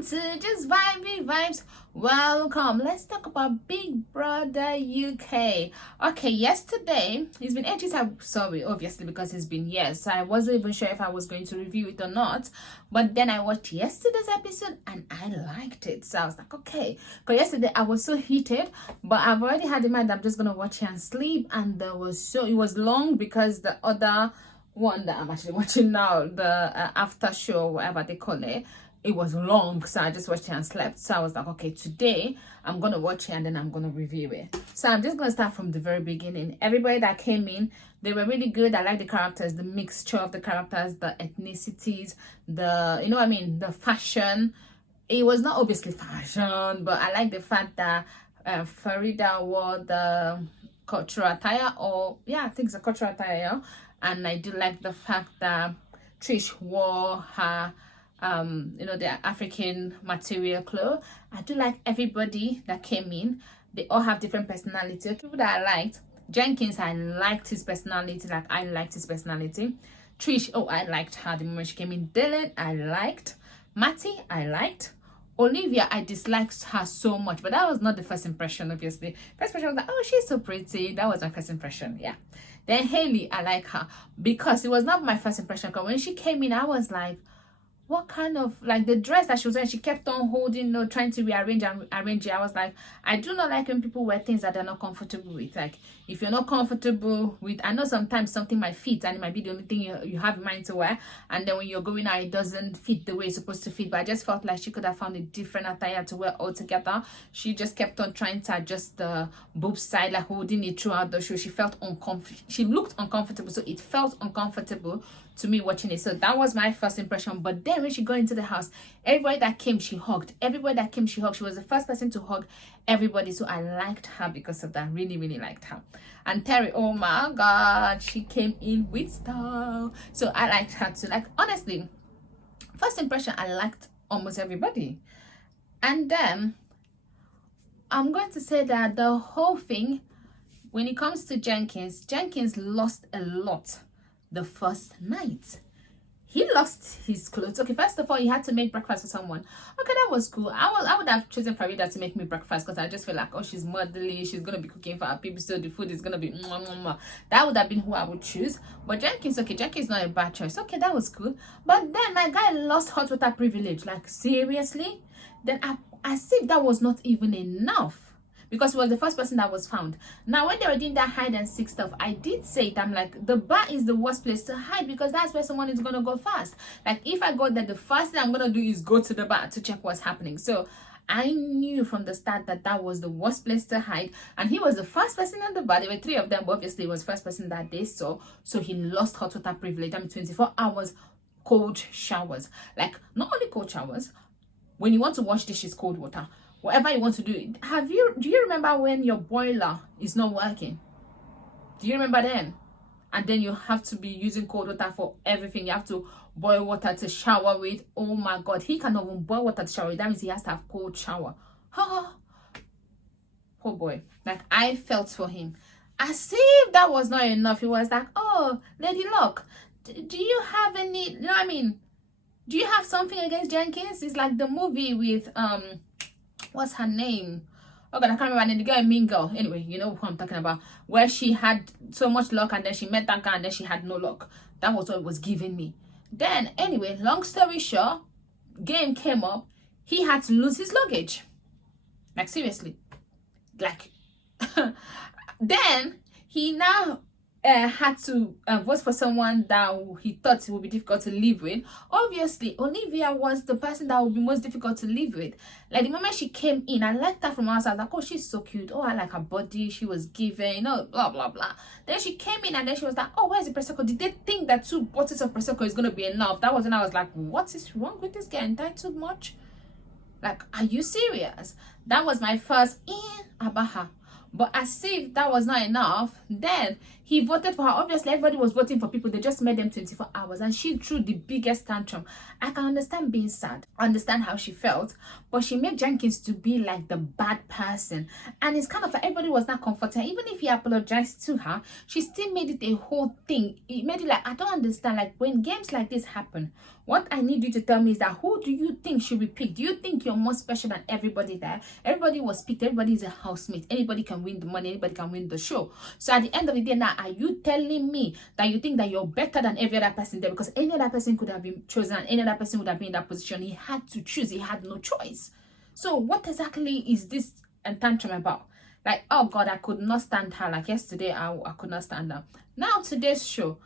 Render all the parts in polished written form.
Welcome to Just Vibey Vibes. Welcome. Let's talk about Big Brother UK. Okay, yesterday, it's been ages. Sorry, obviously, because it's been years. So I wasn't even sure if I was going to review it or not. But then I watched yesterday's episode and I liked it. So I was like, okay. Because yesterday I was so heated, but I've already had in mind I'm just gonna watch it and sleep. And it was long because the other one that I'm actually watching now, the after show, whatever they call it was long, so I just watched it and slept. So I was like, okay, today I'm gonna watch it and then I'm gonna review it. So I'm just gonna start from the very beginning. Everybody that came in, they were really good. I like the characters, the mixture of the characters, the ethnicities, the fashion. It was not obviously fashion, but I like the fact that Farida wore the cultural attire, I think it's a cultural attire, yeah. And I do like the fact that Trish wore her the African material clothes. I do like everybody that came in. They all have different personality. People that I liked, Jenkins, I liked his personality. I liked his personality. Trish, I liked her the moment she came in. Dylan, I liked. Matty, I liked. Olivia, I disliked her so much, but that was not the first impression, obviously. First impression was like, oh, she's so pretty. That was my first impression, yeah. Then Haley, I like her because it was not my first impression. Because when she came in, I was like, what kind of, like, the dress that she was wearing, she kept on holding, trying to rearrange and arrange it. I was like, I do not like when people wear things that they're not comfortable with. Like, if you're not comfortable with, I know sometimes something might fit and it might be the only thing you have in mind to wear, and then when you're going out, it doesn't fit the way it's supposed to fit. But I just felt like she could have found a different attire to wear altogether. She just kept on trying to adjust the boob side, like holding it throughout the show. She felt uncomfortable. She looked uncomfortable, so it felt uncomfortable to me watching it. So that was my first impression. But then when she got into the house, everybody that came, she hugged. Everybody that came, she hugged. She was the first person to hug everybody. So I liked her because of that. Really, really liked her. And Terry, oh my God, she came in with style. So I liked her too. Like, honestly, first impression, I liked almost everybody. And then I'm going to say that the whole thing, when it comes to Jenkins lost a lot the first night. He lost his clothes. Okay, first of all, he had to make breakfast for someone. Okay, that was cool. I would have chosen Farida to make me breakfast because I just feel like, oh, she's motherly. She's going to be cooking for our people, so the food is going to be mwah, mwah, mwah. That would have been who I would choose. But Jenkins, okay, Jenkins not a bad choice. Okay, that was cool. But then my guy lost hot water privilege. Like, seriously? Then as if that was not even enough. Because he was the first person that was found. Now, when they were doing that hide and seek stuff, I did say it. I'm like, the bar is the worst place to hide because that's where someone is going to go fast. Like, if I go there, the first thing I'm going to do is go to the bar to check what's happening. So I knew from the start that that was the worst place to hide. And he was the first person on the bar. There were three of them, but obviously he was the first person that they saw. So he lost hot water privilege. 24 hours cold showers. Like, not only cold showers, when you want to wash dishes, cold water. Whatever you want to do. Do you remember when your boiler is not working? Do you remember then? And then you have to be using cold water for everything. You have to boil water to shower with. Oh my God, he cannot even boil water to shower with. That means he has to have cold shower. Poor boy. Like, I felt for him. As if that was not enough. He was like, oh, Lady Luck, do you have any, do you have something against Jenkins? It's like the movie with what's her name? Oh God, I can't remember her name. The girl, Mean Girl. Anyway, you know who I'm talking about. Where she had so much luck and then she met that guy and then she had no luck. That was what it was giving me. Then, anyway, long story short, game came up. He had to lose his luggage. Like, seriously. Like, then he now had to vote for someone that he thought it would be difficult to live with. Obviously, Olivia was the person that would be most difficult to live with. Like, the moment she came in, I liked her from outside. I was like, oh, she's so cute. Oh, I like her body. She was giving, blah, blah, blah. Then she came in and then she was like, oh, where's the Prosecco? Did they think that 2 bottles of Prosecco is going to be enough? That was when I was like, what is wrong with this guy? Died too much? Like, are you serious? That was my first about her. But as if that was not enough, then He voted for her. Obviously, everybody was voting for people. They just made them 24 hours. And she threw the biggest tantrum. I can understand being sad. I understand how she felt. But she made Jenkins to be like the bad person. And it's kind of like everybody was not comforted. Even if he apologized to her, she still made it a whole thing. It made it like, I don't understand. Like, when games like this happen, what I need you to tell me is that who do you think should be picked? Do you think you're more special than everybody there? Everybody was picked. Everybody is a housemate. Anybody can win the money. Anybody can win the show. So at the end of the day now, are you telling me that you think that you're better than every other person there? Because any other person could have been chosen and any other person would have been in that position. He had to choose. He had no choice. So what exactly is this tantrum about? Like, oh God, I could not stand her. Like yesterday, I could not stand her. Now today's show,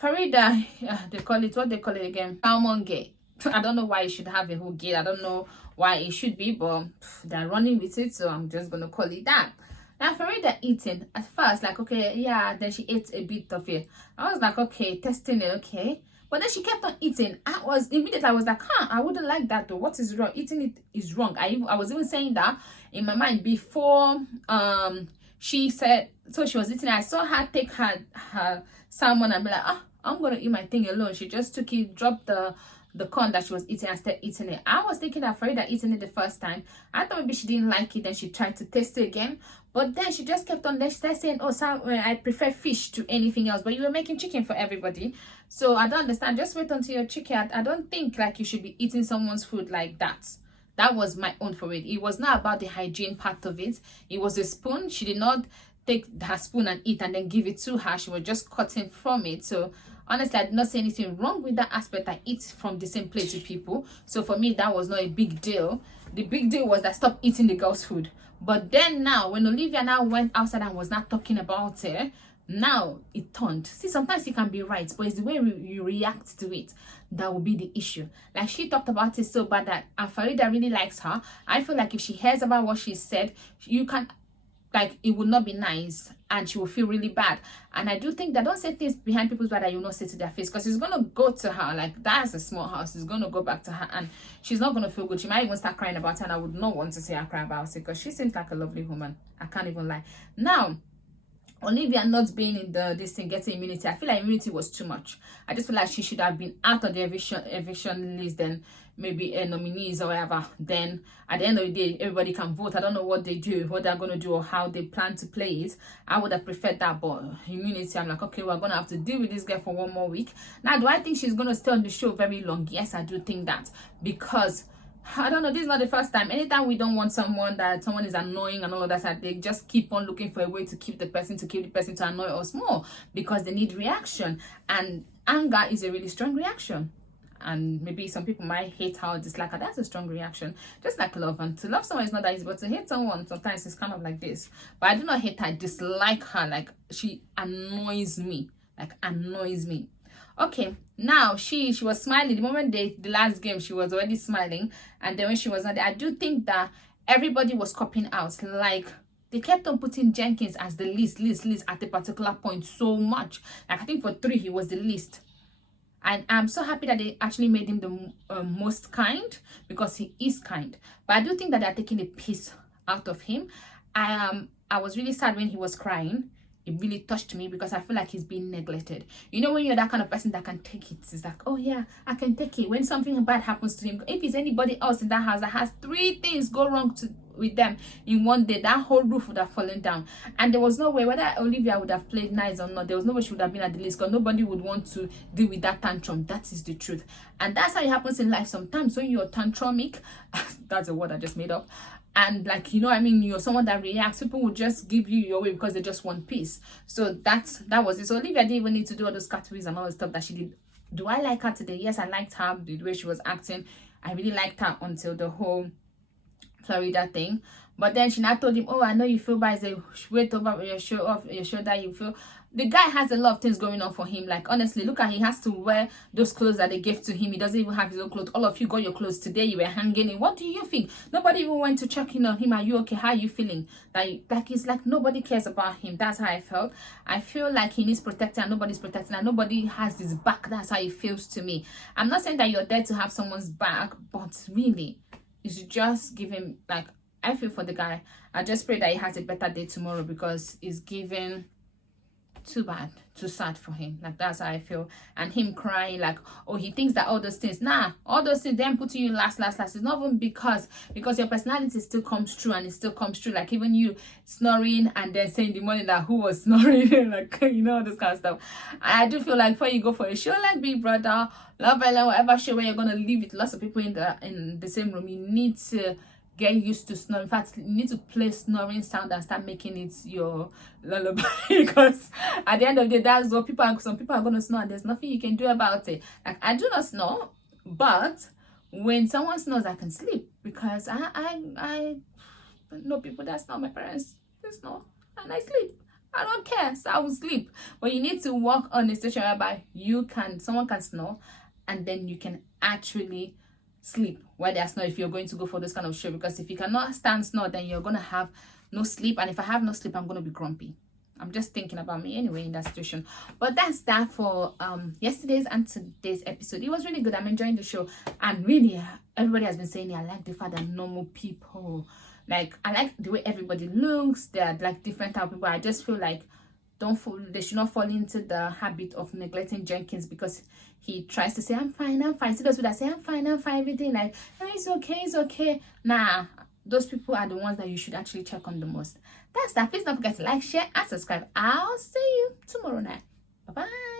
Farida, they call it, what they call it again? Salmon gate. I don't know why it should have a whole gate. I don't know why it should be, but they're running with it, so I'm just gonna call it that. Now Farida eating at first, like, okay, yeah, then she ate a bit of it. I was like, okay, testing it, okay. But then she kept on eating. I was like, I wouldn't like that though. What is wrong? Eating it is wrong. I was even saying that in my mind before she said, so she was eating. I saw her take her salmon and be like, I'm gonna eat my thing alone. She just took it, dropped the corn that she was eating and started eating it. I was thinking that Farida eating it the first time. I thought maybe she didn't like it, then she tried to taste it again. But then she just kept on, then she started saying, oh, I prefer fish to anything else. But you were making chicken for everybody. So I don't understand. Just wait until your chicken. I don't think like you should be eating someone's food like that. That was my own for it. It was not about the hygiene part of it. It was a spoon. She did not take her spoon and eat and then give it to her. She was just cutting from it. So honestly, I did not see anything wrong with that aspect. I eat from the same plate with people. So for me, that was not a big deal. The big deal was that stop eating the girl's food. But then now, when Olivia now went outside and was not talking about it, now it turned. See, sometimes you can be right, but it's the way you react to it that will be the issue. Like, she talked about it so bad that Farida really likes her. I feel like if she hears about what she said, you can, like, it would not be nice and she will feel really bad. And I do think that don't say things behind people's back that you will not say to their face, because it's gonna go to her. Like, that's a small house, it's gonna go back to her and she's not gonna feel good. She might even start crying about it, and I would not want to see her cry about it because she seems like a lovely woman. I can't even lie. Now, Olivia not being in this thing, getting immunity, I feel like immunity was too much. I just feel like she should have been out of the eviction list, then maybe nominees or whatever. Then at the end of the day, everybody can vote. I don't know what they do, what they're going to do, or how they plan to play it. I would have preferred that, but immunity, I'm like, okay, we're going to have to deal with this girl for one more week. Now, do I think she's going to stay on the show very long? Yes, I do think that, because I don't know, this is not the first time. Anytime we don't want someone is annoying and all of that, they just keep on looking for a way to keep the person to annoy us more, because they need reaction, and anger is a really strong reaction. And maybe some people might hate her or dislike her. That's a strong reaction, just like love. And to love someone is not that easy, but to hate someone sometimes it's kind of like this. But I do not hate her, I dislike her. Like, she annoys me, Okay, now she was smiling the moment the last game. She was already smiling, and then when she was not there, I do think that everybody was copying out. Like, they kept on putting Jenkins as the least at a particular point so much. Like, I think for 3 he was the least, and I'm so happy that they actually made him the most kind, because he is kind. But I do think that they're taking a piece out of him. I was really sad when he was crying. It really touched me, because I feel like he's being neglected. You know, when you're that kind of person that can take it, it's like, oh yeah, I can take it. When something bad happens to him, if it's anybody else in that house that has 3 things go wrong with them in one day, that whole roof would have fallen down. And there was no way, whether Olivia would have played nice or not, there was no way she would have been at the list, because nobody would want to deal with that tantrum. That is the truth. And that's how it happens in life sometimes. When you're tantrumic, that's a word I just made up, and like, you know what I mean, you're someone that reacts, people will just give you your way because they just want peace. So that was it. So Olivia didn't even need to do all those categories and all the stuff that she did. Do I like her today? Yes, I liked her, the way she was acting. I really liked her until the whole Florida thing. But then she now told him, oh, I know you feel bad, it's a weight over your shoulder, you feel. The guy has a lot of things going on for him. Like, honestly, look at, he has to wear those clothes that they gave to him. He doesn't even have his own clothes. All of you got your clothes today, you were hanging in. What do you think? Nobody even went to check in on him. Are you okay? How are you feeling? Like it's like nobody cares about him. That's how I felt. I feel like he needs protecting and nobody's protecting, and nobody has his back. That's how it feels to me. I'm not saying that you're there to have someone's back, but really, you should just give him, like, I feel for the guy. I just pray that he has a better day tomorrow, because it's giving too bad, too sad for him. Like, that's how I feel. And him crying like, oh, he thinks that all those things, nah, all those things then putting you last. It's not even because your personality still comes true, and it still comes true. Like, even you snoring and then saying the morning that who was snoring, like, you know, this kind of stuff. And I do feel like before you go for a show like Big Brother, Love Island, whatever show where you're gonna live with lots of people in the same room, you need to get used to snoring. In fact, you need to play snoring sound and start making it your lullaby, because at the end of the day, that's what some people are going to snore, and there's nothing you can do about it. Like, I do not snore, but when someone snores, I can sleep, because I know people that snore. My parents, they snore and I sleep. I don't care, so I will sleep. But you need to work on a situation whereby someone can snore, and then you can actually sleep while they're snore if you're going to go for this kind of show. Because if you cannot stand snore, then you're gonna have no sleep, and if I have no sleep, I'm gonna be grumpy. I'm just thinking about me anyway in that situation. But that's that for yesterday's and today's episode. It was really good. I'm enjoying the show, and really everybody has been saying I like the fact that normal people, like, I like the way everybody looks. They're like different type of people. I just feel like they should not fall into the habit of neglecting Jenkins, because he tries to say I'm fine. See those people that say I'm fine, everything, like, oh, it's okay. Nah, those people are the ones that you should actually check on the most. That's that. Please don't forget to like, share, and subscribe. I'll see you tomorrow night. Bye bye.